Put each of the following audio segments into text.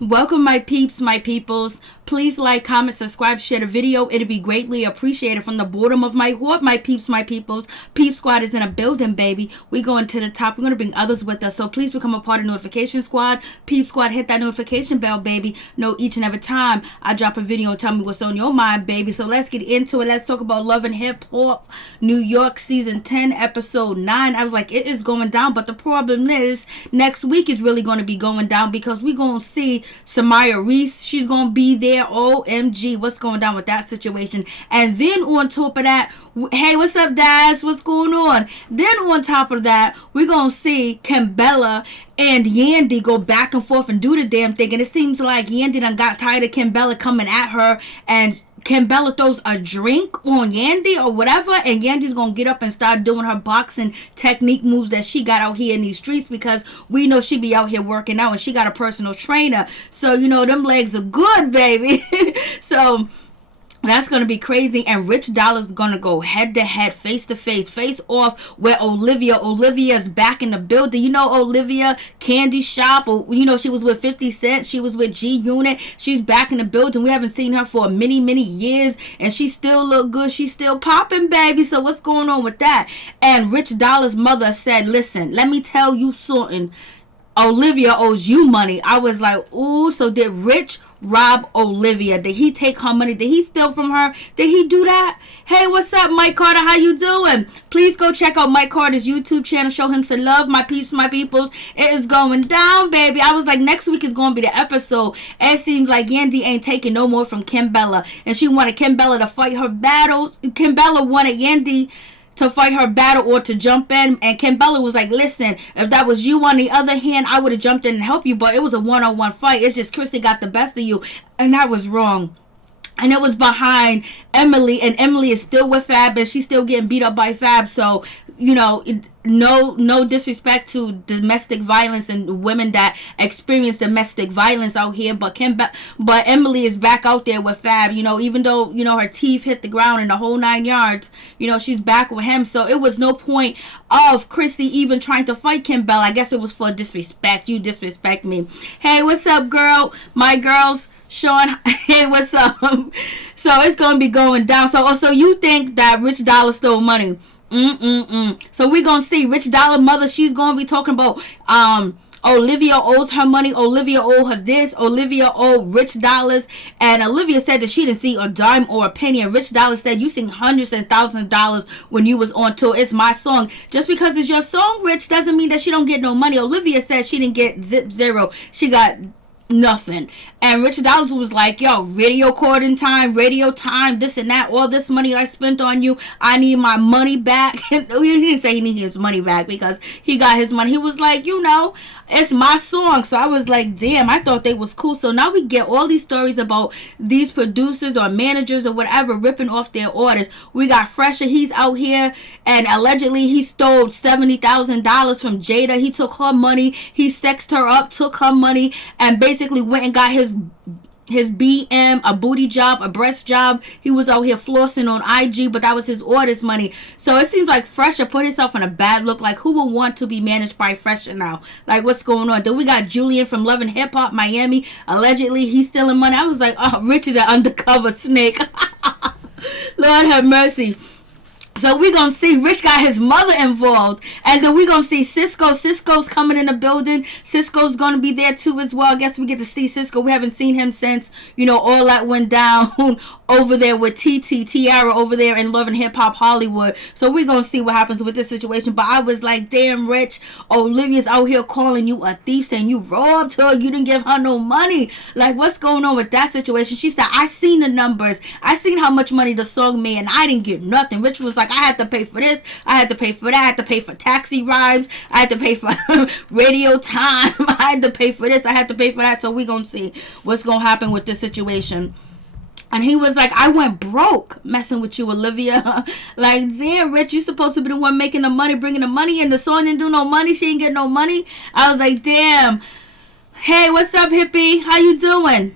Welcome, my peeps, my peoples. Please like, comment, subscribe, share the video. It'd be greatly appreciated from the bottom of my heart, my peeps, my peoples. Peep Squad is in a building, baby. We going to the top. We're going to bring others with us. So please become a part of Notification Squad. Peep Squad, hit that notification bell, baby. Know each and every time I drop a video and tell me what's on your mind, baby. So let's get into it. Let's talk about Love and Hip Hop New York Season 10, Episode 9. I was like, it is going down. But the problem is, next week is really going to be going down because we're going to see Samaya Reese. She's going to be there. OMG, what's going down with that situation? And then on top of that, hey, what's up, Daz? What's going on? Then on top of that, we're going to see Kimbella and Yandy go back and forth and do the damn thing. And it seems like Yandy done got tired of Kimbella coming at her, and Kimbella throws a drink on Yandy or whatever, and Yandy's gonna get up and start doing her boxing technique moves that she got out here in these streets, because we know she be out here working out and she got a personal trainer. So, you know, them legs are good, baby. So that's going to be crazy. And Rich Dollar's going to go head to head, face to face, face off with Olivia. Olivia's back in the building. You know Olivia, Candy Shop, or, you know, she was with 50 Cent. She was with G Unit. She's back in the building. We haven't seen her for many, many years. And she still look good. She's still popping, baby. So what's going on with that? And Rich Dollar's mother said, listen, let me tell you something. Olivia owes you money. I was like, ooh, so did Rich rob Olivia? Did he take her money? Did he steal from her? Did he do that? Hey, what's up, Mike Carter? How you doing? Please go check out Mike Carter's YouTube channel. Show him some love, my peeps, my peoples. It is going down, baby. I was like, next week is going to be the episode. It seems like Yandy ain't taking no more from Kimbella, and she wanted Kimbella to fight her battles. Kimbella wanted Yandy to fight her battle or to jump in, and Kimbella was like, listen, if that was you on the other hand, I would have jumped in and helped you, but it was a one-on-one fight. It's just Chrissy got the best of you, and that was wrong. And it was behind Emily, and Emily is still with Fab, and she's still getting beat up by Fab. So, you know, no disrespect to domestic violence and women that experience domestic violence out here, but Emily is back out there with Fab. You know, even though, you know, her teeth hit the ground in the whole 9 yards, you know, she's back with him. So it was no point of Chrissy even trying to fight Kimbella. I guess it was for disrespect. You disrespect me. Hey, what's up, girl? My girls. Sean, hey, what's up? So it's gonna be going down. So you think that Rich Dollar stole money? So we're gonna see Rich Dollar mother. She's gonna be talking about Olivia owes her money. Olivia owes her this. Olivia owed Rich Dollars. And Olivia said that she didn't see a dime or a penny. And Rich Dollar said, you sing hundreds and thousands of dollars when you was on tour. It's my song. Just because it's your song, Rich, doesn't mean that she don't get no money. Olivia said she didn't get zero. She got nothing. And Richard Dollars was like, yo, radio time, this and that, all this money I spent on you, I need my money back. He didn't say he needed his money back because he got his money. He was like, you know, it's my song. So I was like, damn, I thought they was cool. So now we get all these stories about these producers or managers or whatever ripping off their orders. We got Fresher, he's out here, and allegedly he stole $70,000 from Jada. He took her money, he sexed her up, took her money, and basically went and got his BM, a booty job, a breast job. He was out here flossing on IG, but that was his orders money. So it seems like Fresher put himself in a bad look. Like, who would want to be managed by Fresher now? Like, what's going on? Then we got Julian from Love and Hip Hop Miami. Allegedly, he's stealing money. I was like, oh, Rich is an undercover snake. Lord have mercy. So we're going to see Rich got his mother involved. And then we're going to see Cisco. Cisco's coming in the building. Cisco's going to be there too as well. I guess we get to see Cisco. We haven't seen him since, you know, all that went down over there with Tiara over there in Love and Hip Hop Hollywood. So we're going to see what happens with this situation. But I was like, damn, Rich, Olivia's out here calling you a thief, saying you robbed her. You didn't give her no money. Like, what's going on with that situation? She said, I seen the numbers. I seen how much money the song made, and I didn't get nothing. Rich was like, I had to pay for this, I had to pay for that, I had to pay for taxi rides, I had to pay for radio time, I had to pay for this, I had to pay for that. So we're gonna see what's gonna happen with this situation. And he was like, I went broke messing with you, Olivia. Like, damn, Rich, you supposed to be the one making the money, bringing the money, and the song didn't do no money. She didn't get no money. I was like, damn. Hey, what's up, hippie? How you doing?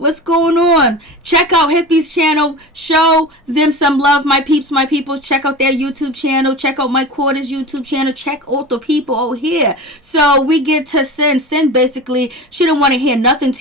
What's going on? Check out Hippie's channel. Show them some love, my peeps, my peoples. Check out their YouTube channel. Check out my quarters YouTube channel. Check out the people over here. So we get to Sin. Sin basically, she don't want to hear nothing.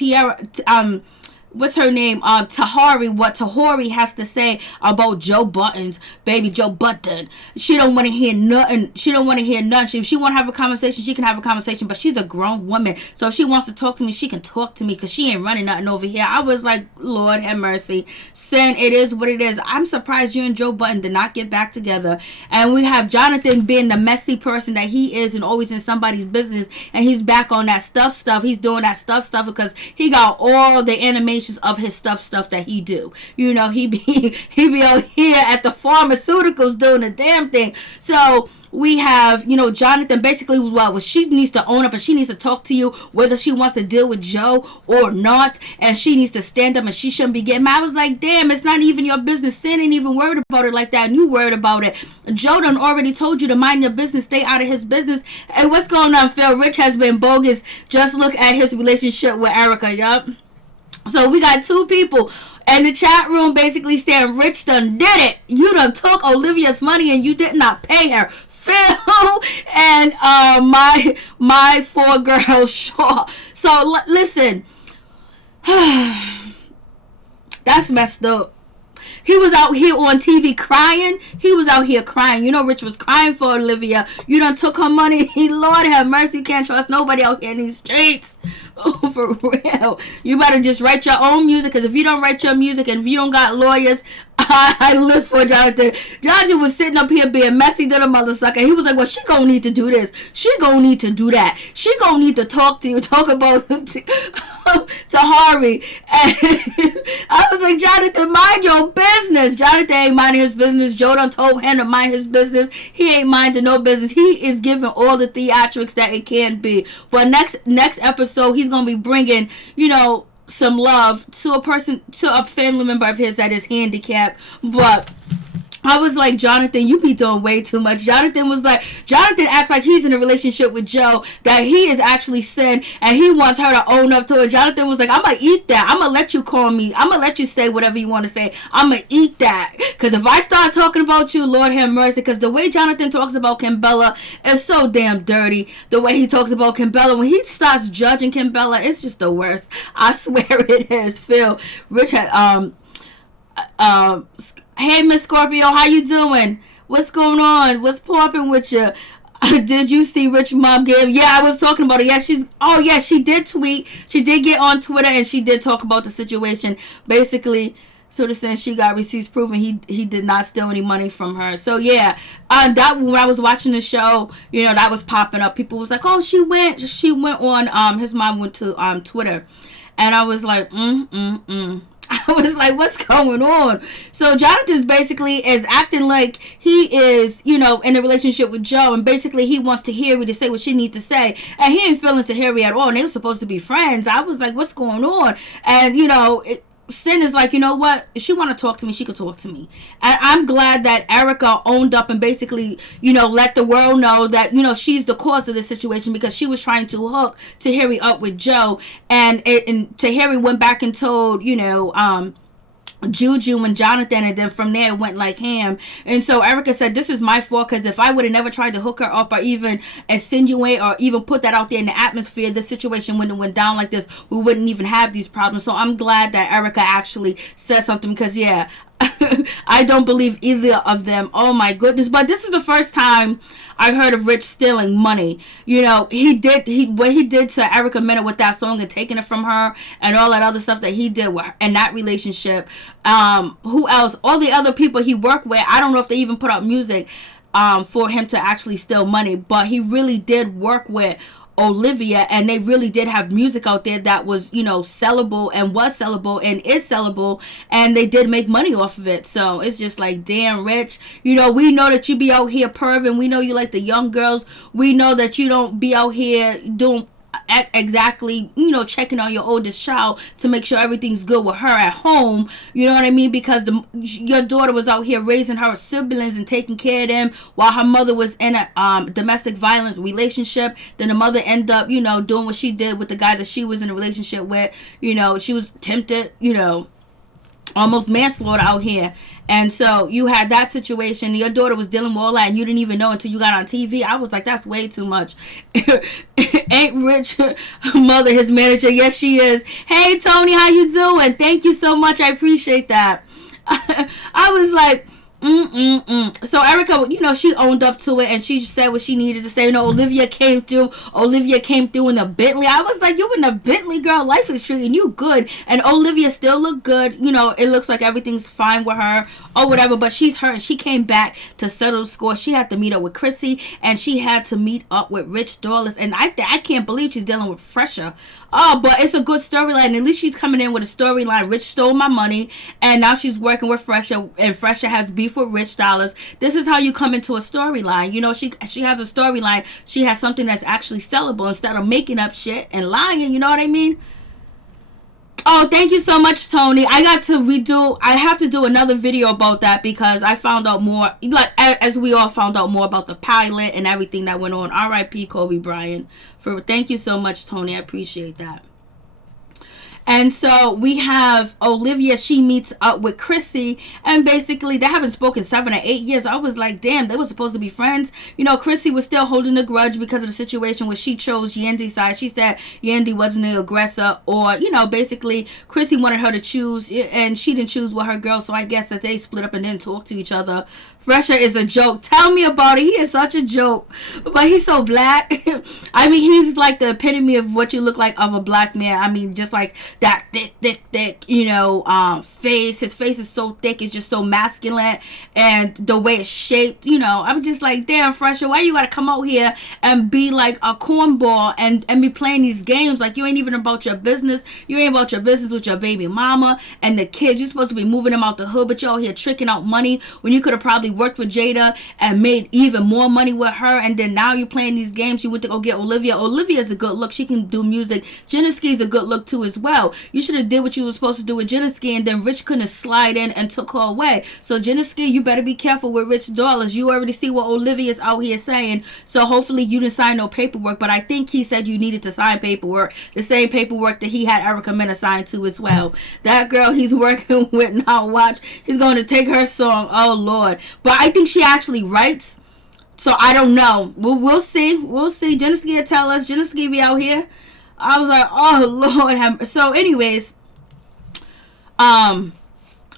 What's her name? Tahari, what Tahori has to say about Joe Buttons, baby Joe Button. She don't want to hear nothing. She don't want to hear nothing. If she want to have a conversation, she can have a conversation, but she's a grown woman. So if she wants to talk to me, she can talk to me, because she ain't running nothing over here. I was like, Lord have mercy. Sin, it is what it is. I'm surprised you and Joe Button did not get back together. And we have Jonathan being the messy person that he is and always in somebody's business, and he's back on that stuff. He's doing that stuff because he got all the animation of his stuff that he do. You know, he be out here at the pharmaceuticals doing the damn thing. So we have, you know, Jonathan basically was, well, she needs to own up and she needs to talk to you whether she wants to deal with Joe or not, and she needs to stand up and she shouldn't be getting mad. I was like, damn, it's not even your business. Sin ain't even worried about it like that, and you worried about it. Joe done already told you to mind your business, stay out of his business. And what's going on, Phil? Rich has been bogus. Just look at his relationship with Erica. Yup. So we got two people in the chat room basically saying Rich done did it. You done took Olivia's money and you did not pay her. Phil and my four girls, sure. So listen, that's messed up. He was out here on TV crying. He was out here crying. You know, Rich was crying for Olivia. You done took her money. Lord have mercy. Can't trust nobody out here in these streets. Oh, for real. You better just write your own music, because if you don't write your music and if you don't got lawyers, I live for Jonathan. Jonathan was sitting up here being messy to the mother sucker. He was like, well, she gonna need to do this. She gonna need to do that. She gonna need to talk to you. Talk about Tahari. And I was like, Jonathan, mind your business. Jonathan ain't minding his business. Joe done told him to mind his business. He ain't minding no business. He is giving all the theatrics that it can be. But next episode, he's gonna be bringing, you know, some love to a family member of his that is handicapped. But I was like, Jonathan, you be doing way too much. Jonathan acts like he's in a relationship with Joe, that he is actually Sin, and he wants her to own up to it. Jonathan was like, I'm going to eat that. I'm going to let you call me. I'm going to let you say whatever you want to say. I'm going to eat that. Because if I start talking about you, Lord have mercy. Because the way Jonathan talks about Kimbella is so damn dirty. The way he talks about Kimbella, when he starts judging Kimbella, it's just the worst. I swear it is. Phil, Rich had, hey, Miss Scorpio, how you doing? What's going on? What's popping with you? Did you see Rich Mom give? Yeah, I was talking about it. Yeah, she did tweet. She did get on Twitter and she did talk about the situation. Basically, sort of saying she got receipts proving he did not steal any money from her. So yeah, that when I was watching the show, you know, that was popping up. People was like, oh, she went on. His mom went to Twitter, and I was like, I was like, what's going on? So Jonathan's basically is acting like he is, you know, in a relationship with Joe, and basically he wants Tahiri to say what she needs to say, and he ain't feeling Tahiri at all, and they were supposed to be friends. I was like, what's going on? And, you know, Sin is like, you know what? If she want to talk to me, she could talk to me. And I'm glad that Erica owned up and basically, you know, let the world know that, you know, she's the cause of the situation, because she was trying to hook Tahiri up with Joe. And Tahiri went back and told, you know, Juju and Jonathan, and then from there it went like ham. And so Erica said, this is my fault, because if I would have never tried to hook her up or even insinuate or even put that out there in the atmosphere, the situation wouldn't have went down like this. We wouldn't even have these problems. So I'm glad that Erica actually said something, because yeah, I don't believe either of them. Oh my goodness. But this is the first time I heard of Rich stealing money. You know, what he did to Erica Mena with that song and taking it from her and all that other stuff that he did with her in that relationship. Who else? All the other people he worked with, I don't know if they even put out music for him to actually steal money, but he really did work with Olivia, and they really did have music out there that was, you know, sellable and was sellable and is sellable, and they did make money off of it. So it's just like, damn, Rich, you know, we know that you be out here perving. We know you like the young girls. We know that you don't be out here doing exactly, checking on your oldest child to make sure everything's good with her at home. You know what I mean? Because your daughter was out here raising her siblings and taking care of them while her mother was in a domestic violence relationship. Then the mother ended up, doing what she did with the guy that she was in a relationship with. She was tempted, almost manslaughter out here. And so you had that situation. Your daughter was dealing with all that and you didn't even know until you got on TV. I was like, that's way too much. Ain't Rich mother his manager? Yes, she is. Hey, Tony, how you doing? Thank you so much. I appreciate that. I was like, So Erica, she owned up to it and she said what she needed to say. Olivia came through. Olivia came through in the Bentley. I was like, you in the Bentley, girl. Life is treating you good. And Olivia still looked good. It looks like everything's fine with her or whatever. But she's hurt. And she came back to settle the score. She had to meet up with Chrissy and she had to meet up with Rich Dollars. And I can't believe she's dealing with Fresher. Oh, but it's a good storyline. At least she's coming in with a storyline. Rich stole my money, and now she's working with Fresher, and Fresher has beef with Rich Dollars. This is how you come into a storyline. She has a storyline. She has something that's actually sellable instead of making up shit and lying. You know what I mean? Oh, thank you so much, Tony. I have to do another video about that because I found out more, as we all found out more about the pilot and everything that went on. R.I.P. Kobe Bryant. Thank you so much, Tony. I appreciate that. And so we have Olivia. She meets up with Chrissy, and basically they haven't spoken 7 or 8 years. I was like, damn, they were supposed to be friends. Chrissy was still holding a grudge because of the situation where she chose Yandy's side. She said Yandy wasn't the aggressor, or basically Chrissy wanted her to choose, and she didn't choose with her girl. So I guess that they split up and didn't talk to each other. Fresher is a joke. Tell me about it. He is such a joke, but he's so black. I mean, he's like the epitome of what you look like of a black man. I mean, just like that thick, face. His face is so thick. It's just so masculine, and the way it's shaped. I'm just like, damn, Fresher, why you gotta come out here and be like a cornball and be playing these games like you ain't even about your business. You ain't about your business with your baby mama and the kids. You're supposed to be moving them out the hood, but you're out here tricking out money when you could have probably worked with Jada and made even more money with her. And then now you're playing these games. You went to go get Olivia. Olivia's a good look. She can do music. Jeniski's a good look too as well. You should have did what you were supposed to do with Jeniski, and then Rich couldn't slide in and took her away. So Jeniski, you better be careful with Rich Dollars. You already see what Olivia's out here saying. So hopefully you didn't sign no paperwork. But I think he said you needed to sign paperwork. The same paperwork that he had Erica Mena sign to as well. That girl he's working with now, watch. He's going to take her song. Oh, Lord. But I think she actually writes. So I don't know. We'll see. We'll see. Jeniski will tell us. Jeniski be out here. I was like, oh, Lord. So anyways,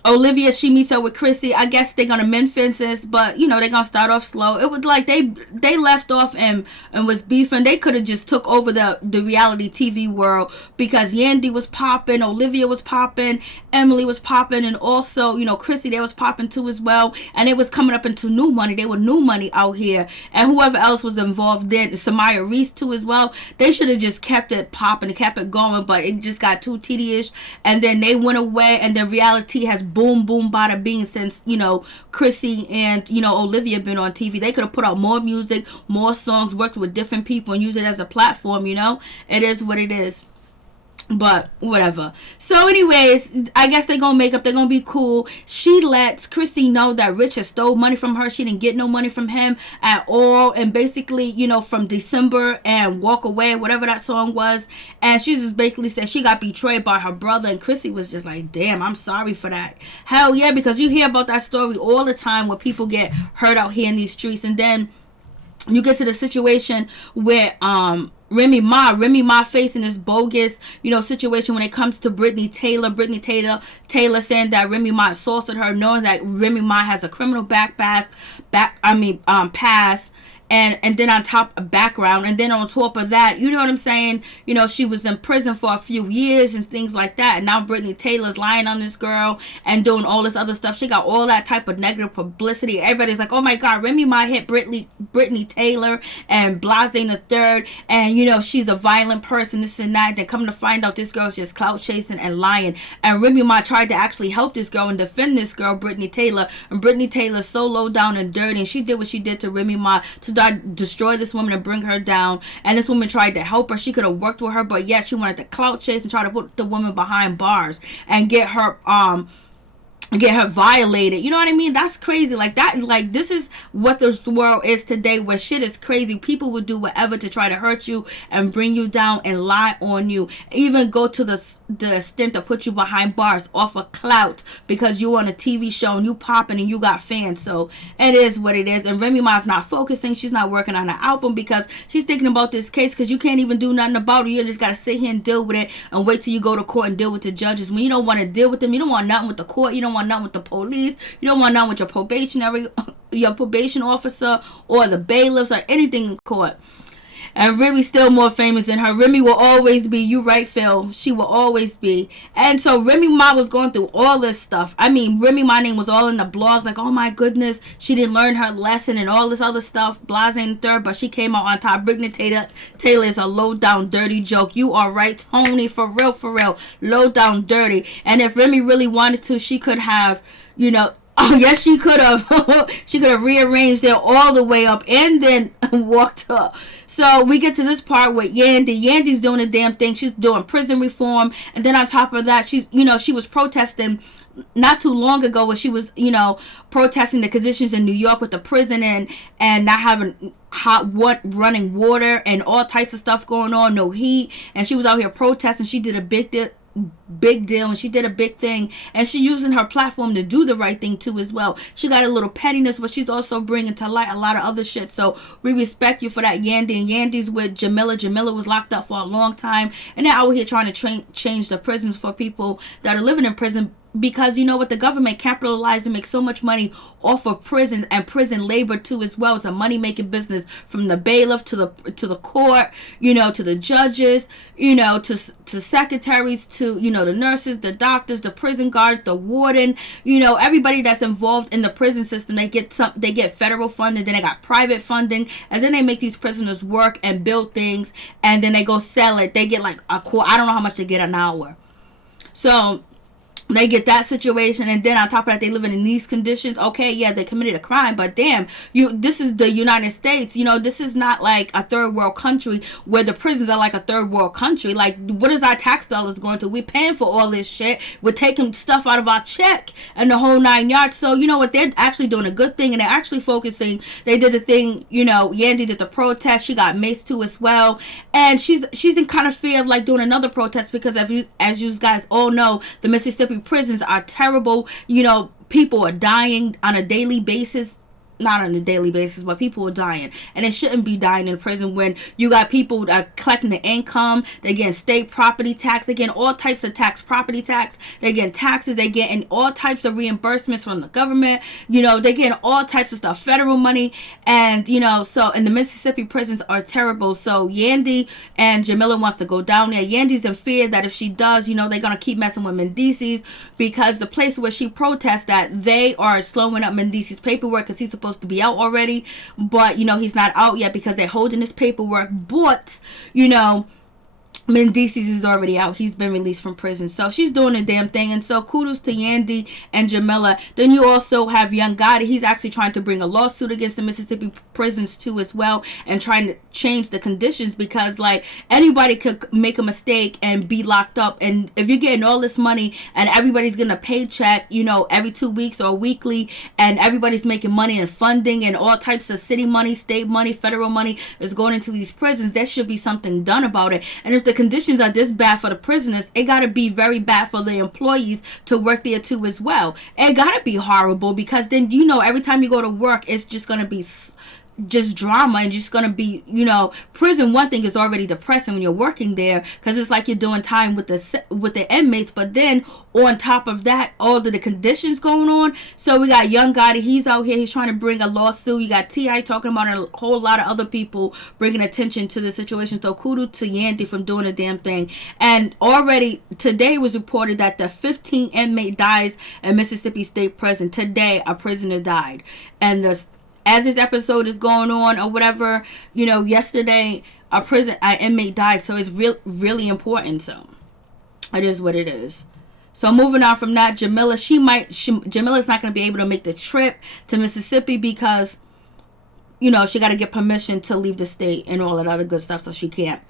Olivia, she meets up with Chrissy. I guess they're gonna mend fences, but they're gonna start off slow. It was like they left off and was beefing. They could have just took over the reality TV world because Yandy was popping, Olivia was popping, Emily was popping, and also Chrissy, they was popping too as well. And it was coming up into new money. They were new money out here, and whoever else was involved in Samaya Reese too as well. They should have just kept it popping, kept it going, but it just got too tedious. And then they went away, and then reality has boom bada bing since Chrissy and Olivia been on TV. They could have put out more music, more songs, worked with different people and used it as a platform. It is what it is. But whatever. So anyways, I guess they're gonna make up. They're gonna be cool. She lets Chrissy know that Rich has stole money from her. She didn't get no money from him at all. And basically, from December and Walk Away, whatever that song was. And she just basically said she got betrayed by her brother. And Chrissy was just like, damn, I'm sorry for that. Hell yeah, because you hear about that story all the time where people get hurt out here in these streets. And then you get to the situation where Remy Ma facing this bogus, situation when it comes to Brittany Taylor saying that Remy Ma assaulted her, knowing that Remy Ma has a criminal past, and then on top of background, and then on top of that, you know what I'm saying? She was in prison for a few years and things like that. And now Brittany Taylor's lying on this girl and doing all this other stuff. She got all that type of negative publicity. Everybody's like, oh my God, Remy Ma hit Brittany Taylor and Blase the third. And she's a violent person, this and that. Then come to find out this girl's just clout chasing and lying. And Remy Ma tried to actually help this girl and defend this girl, Brittany Taylor. And Brittany Taylor's so low down and dirty. And she did what she did to Remy Ma to destroy this woman and bring her down. And this woman tried to help her. She could have worked with her, but yes, she wanted to clout chase and try to put the woman behind bars and get her violated. You know what I mean? That's crazy. Like that, like this is what this world is today, where shit is crazy. People will do whatever to try to hurt you and bring you down and lie on you, even go to the extent to put you behind bars off of clout because you on a TV show and you popping and you got fans. So it is what it is. And Remy Ma's not focusing. She's not working on her album because she's thinking about this case, because you can't even do nothing about it. You just gotta sit here and deal with it and wait till you go to court and deal with the judges. When you don't want to deal with them, you don't want nothing with the court, you don't want nothing with the police, you don't want nothing with your probation officer or the bailiffs or anything in court. And Remy's still more famous than her. Remy will always be. You right, Phil. She will always be. And so Remy Ma was going through all this stuff. I mean, Remy Ma name was all in the blogs. Like, oh my goodness, she didn't learn her lesson and all this other stuff. Blase and third, but she came out on top. Brittany Taylor is a low down dirty joke. You are right, Tony. For real, for real. Low down dirty. And if Remy really wanted to, she could have, oh, yes, she could have. She could have rearranged it all the way up and then walked up. So we get to this part with Yandy. Yandy's doing a damn thing. She's doing prison reform. And then on top of that, she was protesting not too long ago where she was, protesting the conditions in New York with the prison and not having running water and all types of stuff going on, no heat. And she was out here protesting. She did a big deal and she did a big thing, and she using her platform to do the right thing too as well. She got a little pettiness, but she's also bringing to light a lot of other shit, so we respect you for that, Yandy. And Yandy's with Jamila was locked up for a long time, and they're out here trying to change the prisons for people that are living in prison, because you know what, the government capitalized and makes so much money off of prison and prison labor too as well. It's a money making business, from the bailiff to the court, to the judges, to secretaries, to the nurses, the doctors, the prison guards, the warden, everybody that's involved in the prison system. They get federal funding, then they got private funding, and then they make these prisoners work and build things, and then they go sell it. They get like I don't know how much they get an hour. So they get that situation, and then on top of that, they living in these conditions. Okay, yeah, they committed a crime, but damn, this is the United States. This is not like a third world country where the prisons are like a third world country. Like, what is our tax dollars going to? We paying for all this shit. We're taking stuff out of our check and the whole 9 yards. So you know what? They're actually doing a good thing, and they're actually focusing. They did the thing. Yandy did the protest. She got maced too as well, and she's in kind of fear of like doing another protest, because as you guys all know, the Mississippi prisons are terrible. People are dying on a daily basis. Not on a daily basis, but people are dying, and they shouldn't be dying in prison when you got people that are collecting the income. They're getting state property tax, they're getting all types of tax, property tax, they're getting taxes, they're getting all types of reimbursements from the government. They're getting all types of stuff, federal money, and and the Mississippi prisons are terrible. So Yandy and Jamila wants to go down there. Yandy's in fear that if she does, they're gonna keep messing with Mendices, because the place where she protests that, they are slowing up Mendices' paperwork, because he's supposed to be out already, but he's not out yet because they're holding his paperwork. But Mendices is already out. He's been released from prison. So she's doing a damn thing. And so kudos to Yandy and Jamila. Then you also have Young Gotti. He's actually trying to bring a lawsuit against the Mississippi prisons too as well, and trying to change the conditions, because like anybody could make a mistake and be locked up. And if you're getting all this money and everybody's getting a paycheck, every 2 weeks or weekly, and everybody's making money and funding and all types of city money, state money, federal money is going into these prisons, there should be something done about it. And if the conditions are this bad for the prisoners, it got to be very bad for the employees to work there too as well. It got to be horrible, because then every time you go to work, it's just going to be just drama, and just gonna be prison. One thing is already depressing when you're working there, because it's like you're doing time with the inmates, but then on top of that, all of the conditions going on. So we got Young Gotti, he's out here, he's trying to bring a lawsuit. You got T.I. talking about it, a whole lot of other people bringing attention to the situation. So kudos to Yandy from doing a damn thing. And already today was reported that the 15 inmate dies in Mississippi State Prison. Today a prisoner died, and as this episode is going on or whatever, yesterday an inmate died. So it's really important. So it is what it is. So moving on from that, Jamila's not going to be able to make the trip to Mississippi, because she got to get permission to leave the state and all that other good stuff, so she can't.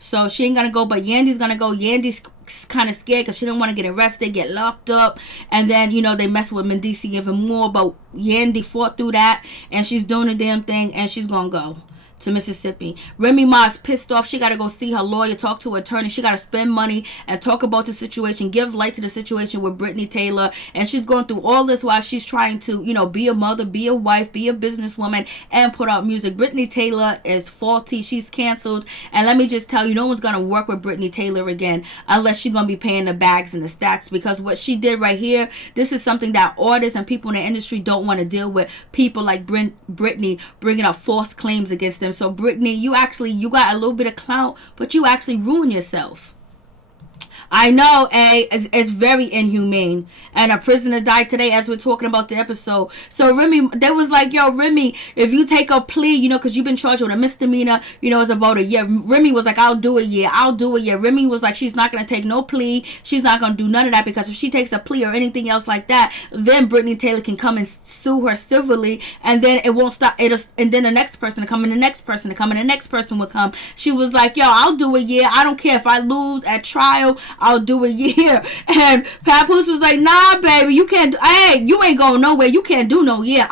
So she ain't gonna go, but Yandy's gonna go. Yandy's kind of scared because she don't want to get arrested, get locked up, and then they mess with Mendici even more. But Yandy fought through that, and she's doing the damn thing, and she's gonna go to Mississippi. Remy Ma's pissed off. She got to go see her lawyer, talk to her attorney. She got to spend money and talk about the situation, give light to the situation with Brittany Taylor. And she's going through all this while she's trying to, be a mother, be a wife, be a businesswoman, and put out music. Brittany Taylor is faulty. She's canceled. And let me just tell you, no one's going to work with Brittany Taylor again unless she's going to be paying the bags and the stacks. Because what she did right here, this is something that artists and people in the industry don't want to deal with. People like Brittany bringing up false claims against them. So Brittany, you got a little bit of clout, but you actually ruin yourself. I know, it's very inhumane. And a prisoner died today as we're talking about the episode. So Remy, they was like, yo, Remy, if you take a plea, because you've been charged with a misdemeanor, it's about a year. Remy was like, I'll do a year. Remy was like, she's not going to take no plea. She's not going to do none of that, because if she takes a plea or anything else like that, then Brittany Taylor can come and sue her civilly, and then it won't stop. And then the next person to come, and the next person to come, and the next person will come. She was like, yo, I'll do a year. I don't care if I lose at trial. I'll do a year. And Papoose was like, nah, baby, you can't do, hey, you ain't going nowhere. You can't do no year.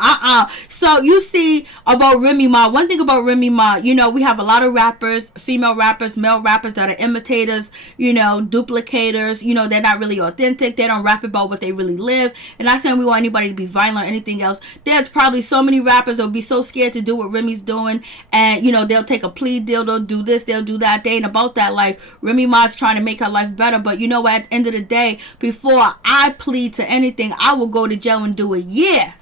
So you see about Remy Ma, one thing about Remy Ma, we have a lot of rappers, female rappers, male rappers that are imitators, duplicators, they're not really authentic. They don't rap about what they really live. And not saying we want anybody to be violent or anything else. There's probably so many rappers that'll be so scared to do what Remy's doing, and they'll take a plea deal, they'll do this, they'll do that. They ain't about that life. Remy Ma's trying to make her life better, but at the end of the day, before I plead to anything, I will go to jail and do a year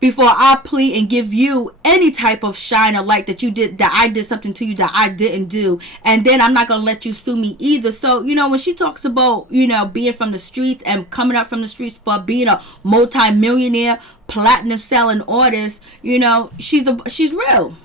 before I plead and give you any type of shine or light that you did, that I did something to you that I didn't do. And then I'm not going to let you sue me either. So, when she talks about, being from the streets and coming up from the streets, but being a multi-millionaire, platinum selling artist, she's real.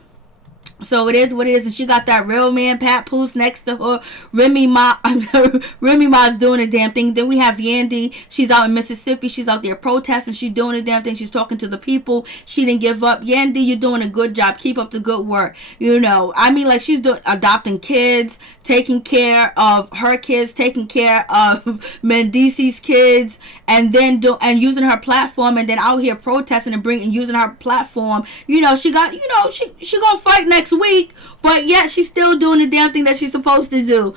So it is what it is, and she got that real man Papoose next to her. Remy Ma's doing a damn thing. Then we have Yandy. She's out in Mississippi. She's out there protesting. She's doing a damn thing. She's talking to the people. She didn't give up. Yandy, you're doing a good job. Keep up the good work. She's adopting kids, taking care of her kids, taking care of Mendici's kids, and then using her platform, and then out here protesting and using her platform. She gonna fight next week, but yet she's still doing the damn thing that she's supposed to do.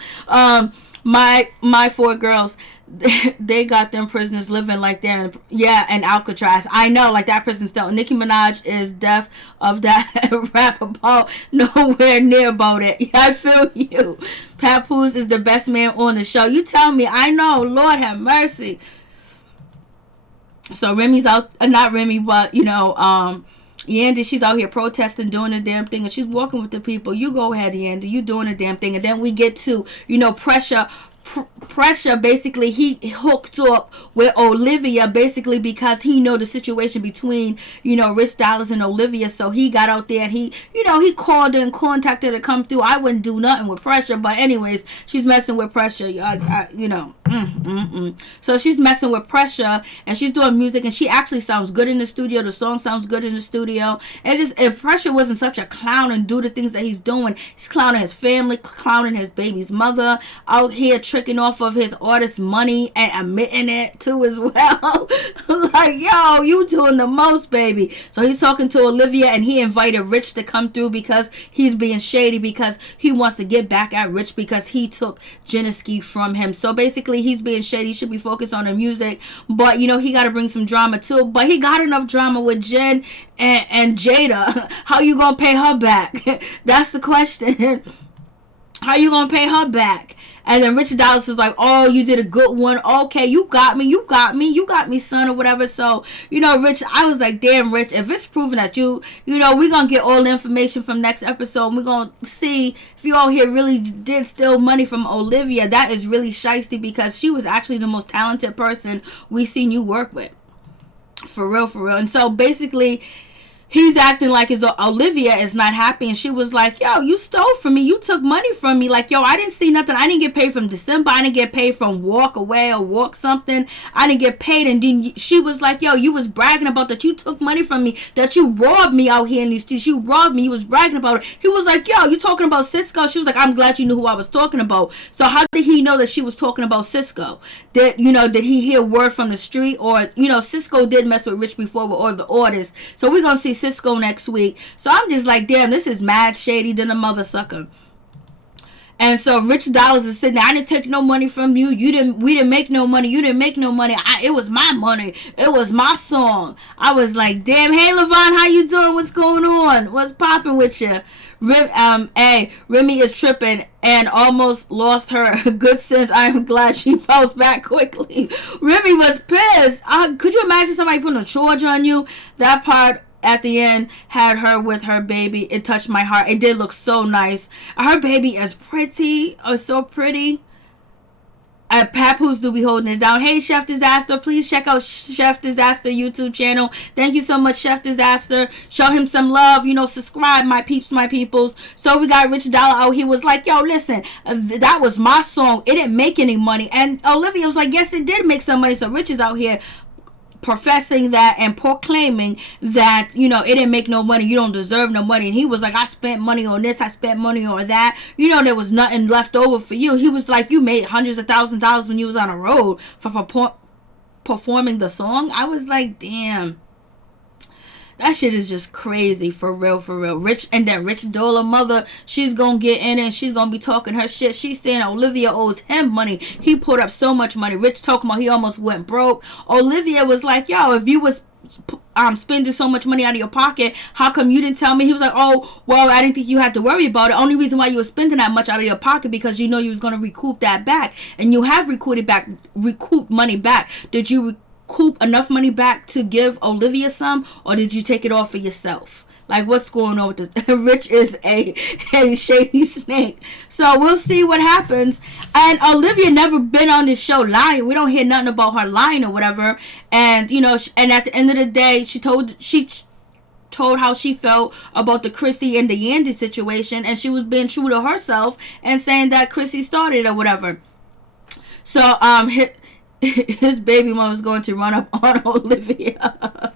My four girls, they got them prisoners living like they're in Alcatraz. I know, like that prison still. Nicki Minaj is deaf of that rap about nowhere near about it. Yeah, I feel you. Papoose is the best man on the show. You tell me. I know. Lord have mercy. So Remy's out, not Remy, but Yandy, she's out here protesting, doing the damn thing, and she's walking with the people. You go ahead, Yandy, you doing the damn thing. And then we get to, Pressure, basically, he hooked up with Olivia, basically, because he know the situation between, Rich Dollars and Olivia. So he got out there and he called her and contacted her to come through. I wouldn't do nothing with Pressure, but anyways, she's messing with Pressure. So she's messing with Pressure, and she's doing music, and she actually sounds good in the studio. The song sounds good in the studio. It's just, if Pressure wasn't such a clown and do the things that he's doing, he's clowning his family, clowning his baby's mother, out here tricking off of his artist money and admitting it too as well. Like, yo, you doing the most, baby. So he's talking to Olivia, and he invited Rich to come through because he's being shady, because he wants to get back at Rich because he took Geneski from him. So basically, he's being shady. He should be focused on the music, but he got to bring some drama too. But he got enough drama with Jen and Jada. How you gonna pay her back? That's the question. How you gonna pay her back? And then Richard Dallas was like, oh, you did a good one. Okay, you got me, son, or whatever. So, Rich, I was like, damn, Rich, if it's proven that we're going to get all the information from next episode, and we're going to see if you all here really did steal money from Olivia. That is really shiesty, because she was actually the most talented person we seen you work with. For real. And so basically, he's acting like his Olivia is not happy, and she was like, yo, you stole from me, you took money from me, like, yo, I didn't see nothing, I didn't get paid from December, I didn't get paid from walk away or walk something, I didn't get paid. And then she was like, yo, you was bragging about that you took money from me, that you robbed me out here in these streets, you robbed me, you was bragging about it. He was like, yo, you talking about Cisco? She was like, I'm glad you knew who I was talking about. So how did he know that she was talking about Cisco? Did he hear word from the street? Or, Cisco did mess with Rich before with all the orders, so we're gonna see Cisco next week. So I'm just like, damn, this is mad shady than a mother sucker. And so Rich Dollars is sitting there, I didn't take no money from you. We didn't make no money. You didn't make no money. It was my money. It was my song. I was like, damn. Hey, Levon, how you doing? What's going on? What's popping with you? Remy is tripping and almost lost her good sense. I'm glad she bounced back quickly. Remy was pissed. Could you imagine somebody putting a charge on you? That part at the end had her with her baby. It touched my heart. It did look so nice. Her baby is pretty. So pretty. Papoose do be holding it down. Hey, Chef Disaster, please check out Chef Disaster YouTube channel. Thank you so much, Chef Disaster. Show him some love. Subscribe, my peeps, my peoples. So we got Rich Dollar out. He was like, yo, listen, that was my song. It didn't make any money. And Olivia was like, yes, it did make some money. So Rich is out here professing that and proclaiming that, it didn't make no money, you don't deserve no money. And he was like, I spent money on this, I spent money on that, there was nothing left over for you. He was like, you made hundreds of thousands of dollars when you was on the road for performing the song. I was like, damn, that shit is just crazy, for real, for real. Rich Dollar mother, she's gonna get in and she's gonna be talking her shit. She's saying Olivia owes him money. He put up so much money. Rich talking about he almost went broke. Olivia was like, yo, if you was spending so much money out of your pocket, how come you didn't tell me? He was like, oh, well, I didn't think you had to worry about it. Only reason why you were spending that much out of your pocket because you was going to recoup that back, and you have recouped money back. Did you recoup enough money back to give Olivia some, or did you take it all for yourself? Like, what's going on with this? Rich is a shady snake. So we'll see what happens. And Olivia never been on this show lying. We don't hear nothing about her lying or whatever. And, and at the end of the day, she told how she felt about the Chrissy and the Yandy situation. And she was being true to herself and saying that Chrissy started or whatever. So, his baby mom is going to run up on Olivia.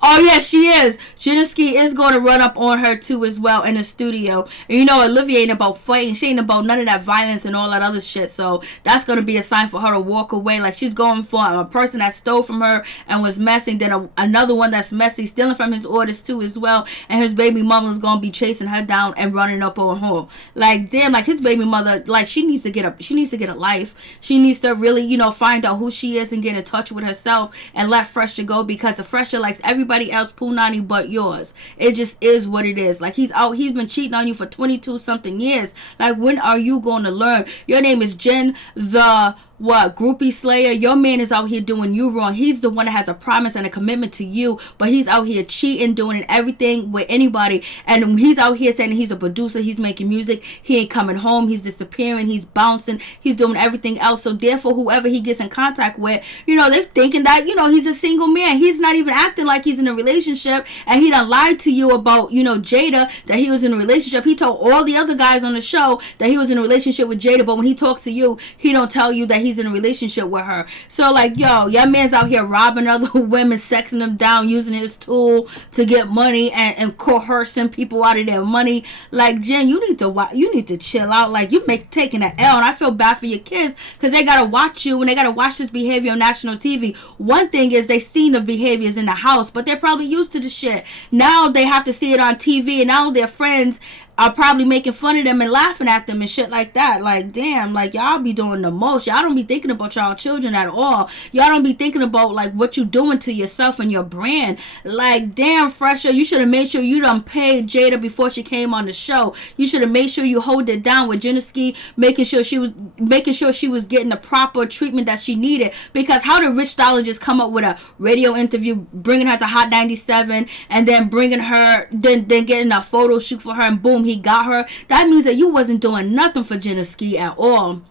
Oh, yes, she is. Jeniski is going to run up on her, too, as well, in the studio. And, Olivia ain't about fighting. She ain't about none of that violence and all that other shit. So, that's going to be a sign for her to walk away. Like, she's going for a person that stole from her and was messing. Then another one that's messy, stealing from his orders, too, as well. And his baby mama is going to be chasing her down and running up on her. Like, damn, like, his baby mother, like, she needs to get a life. She needs to really, find out who she is and get in touch with herself and let Fresher go, because the Fresher likes everybody else punani but yours. It just is what it is. Like, he's been cheating on you for 22 something years. Like, when are you going to learn? Your name is Jen the groupie slayer. Your man is out here doing you wrong. He's the one that has a promise and a commitment to you, but he's out here cheating, doing everything with anybody. And he's out here saying he's a producer, he's making music, he ain't coming home, he's disappearing, he's bouncing, he's doing everything else. So therefore, whoever he gets in contact with, they're thinking that, he's a single man. He's not even acting like he's in a relationship, and he done lied to you about, Jada, that he was in a relationship. He told all the other guys on the show that he was in a relationship with Jada, but when he talks to you, he don't tell you that he's in a relationship with her. So, like, your man's out here robbing other women, sexing them down, using his tool to get money and coercing people out of their money. Like, Jen, you need to chill out. Like, you taking an L, and I feel bad for your kids because they gotta watch you and they gotta watch this behavior on national TV. One thing is they seen the behaviors in the house, but they're probably used to the shit. Now they have to see it on TV, and now their friends are probably making fun of them and laughing at them and shit like that. Like, damn, like, y'all be doing the most. Y'all don't be thinking about y'all children at all. Y'all don't be thinking about, like, what you doing to yourself and your brand. Like, damn, Fresher, you should have made sure you done paid Jada before she came on the show. You should have made sure you hold it down with Jeniski, making sure she was getting the proper treatment that she needed. Because how did Rich Dollar just come up with a radio interview, bringing her to Hot 97, and then bringing her, then getting a photo shoot for her, and boom, he got her? That means that you wasn't doing nothing for Jeniski at all.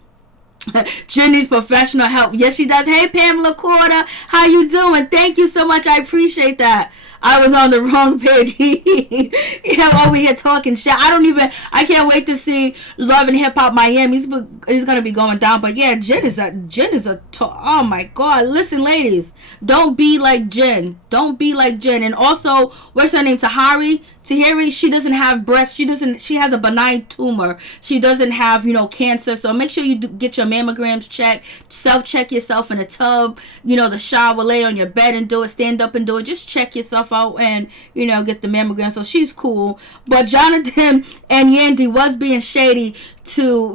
Jenny's professional help. Yes, she does. Hey, Pamela Corder, how you doing? Thank you so much. I appreciate that. I was on the wrong page. Yeah, over here talking shit. I can't wait to see Love and Hip Hop Miami. He's gonna be going down. But yeah, Jen is oh my God. Listen, ladies, don't be like Jen. Don't be like Jen. And also, what's her name? Tahiri, she doesn't have breast. She has a benign tumor. She doesn't have, cancer. So make sure you get your mammograms checked. Self-check yourself in a tub. The shower, lay on your bed and do it. Stand up and do it. Just check yourself out and, get the mammogram. So she's cool. But Jonathan and Yandy was being shady to,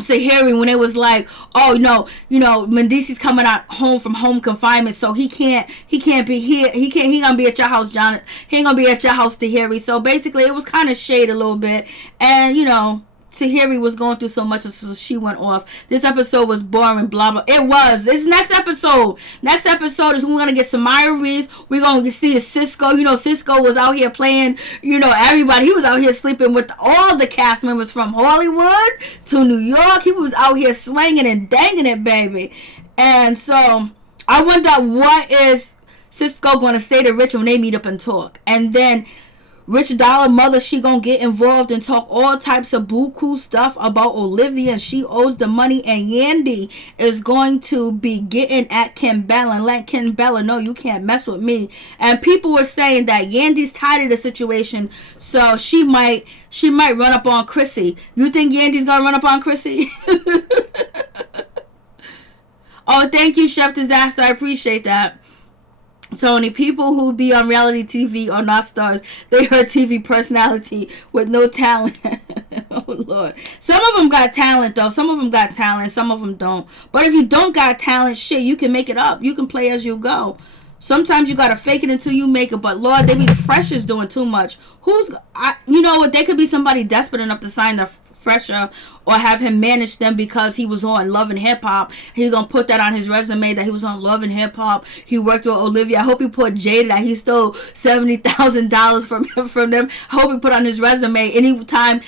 Harry, when it was like, oh no, Mendici's coming out home from home confinement, so he can't be here. He gonna be at your house, Jonathan. He ain't gonna be at your house, Tahiri. So basically, it was kind of shade a little bit, and Tahiri was going through so much, so she went off. This episode was boring, blah blah. It was. This next episode is we're gonna get Samira Reeves. We're gonna see Cisco. Cisco was out here playing. Everybody. He was out here sleeping with all the cast members from Hollywood to New York. He was out here swinging and danging it, baby. And so I wonder what is Cisco gonna say to Rich when they meet up and talk, and then Rich Dollar mother, she gonna get involved and talk all types of buku stuff about Olivia, and she owes the money, and Yandy is going to be getting at Kim Bella and let Kim Bella know you can't mess with me. And people were saying that Yandy's tired of the situation, so she might run up on Chrissy. You think Yandy's gonna run up on Chrissy? Oh, thank you, Chef Disaster. I appreciate that. Tony, people who be on reality TV are not stars. They are TV personality with no talent. Oh, Lord. Some of them got talent, though. Some of them got talent. Some of them don't. But if you don't got talent, shit, you can make it up. You can play as you go. Sometimes you got to fake it until you make it. But, Lord, Fresher's doing too much. You know what? They could be somebody desperate enough to sign the Fresher or have him manage them because he was on Love and Hip Hop. He's going to put that on his resume that he was on Love and Hip Hop. He worked with Olivia. I hope he put Jada that he stole $70,000 from them. I hope he put on his resume anytime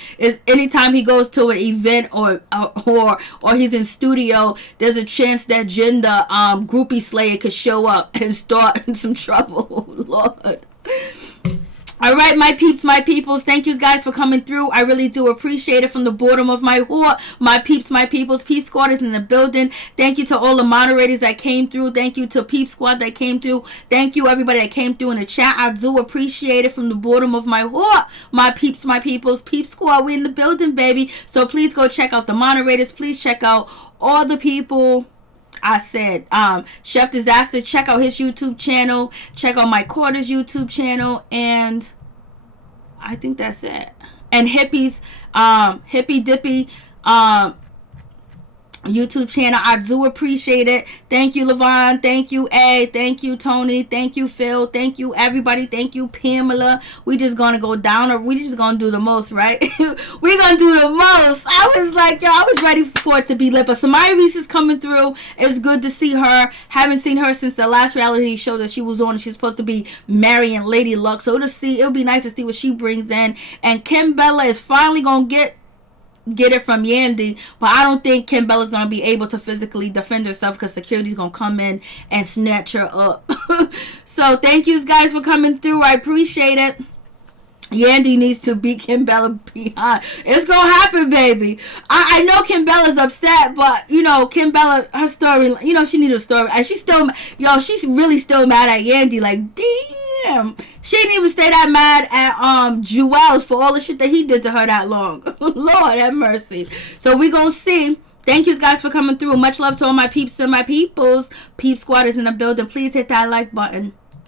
he goes to an event or he's in studio, there's a chance that Jen, the groupie slayer, could show up and start some trouble. Lord. All right, my peeps, my peoples, thank you guys for coming through. I really do appreciate it from the bottom of my heart. My peeps, my peoples, Peep Squad is in the building. Thank you to all the moderators that came through. Thank you to Peep Squad that came through. Thank you, everybody that came through in the chat. I do appreciate it from the bottom of my heart. My peeps, my peoples, Peep Squad, we in the building, baby. So please go check out the moderators. Please check out all the people. I said, Chef Disaster, check out his YouTube channel, check out Mike Quarter's YouTube channel, and I think that's it. And Hippie Dippy, YouTube channel. I do appreciate it. Thank you, Levon. Thank you, A. Thank you, Tony. Thank you, Phil. Thank you, everybody. Thank you, Pamela. We just gonna go down, or we just gonna do the most, right? We gonna do the most. I was like, I was ready for it to be lit. But Samaya Reese is coming through. It's good to see her. Haven't seen her since the last reality show that she was on. She's supposed to be marrying Lady Luck. So it'll be nice to see what she brings in. And Kim Bella is finally gonna get it from Yandy, but I don't think Kim Bella's gonna be able to physically defend herself because security's gonna come in and snatch her up. So thank you guys for coming through. I appreciate it. Yandy needs to beat Kim Bella behind. It's gonna happen, baby. I know Kim Bella's upset, but Kim Bella, her story, she needed a story. And she's really still mad at Yandy. Like, damn, she didn't even stay that mad at Jewels for all the shit that he did to her that long. Lord have mercy. So we gonna see. Thank you guys for coming through. Much love to all my peeps and my peoples. Peep Squad is in the building. Please hit that like button.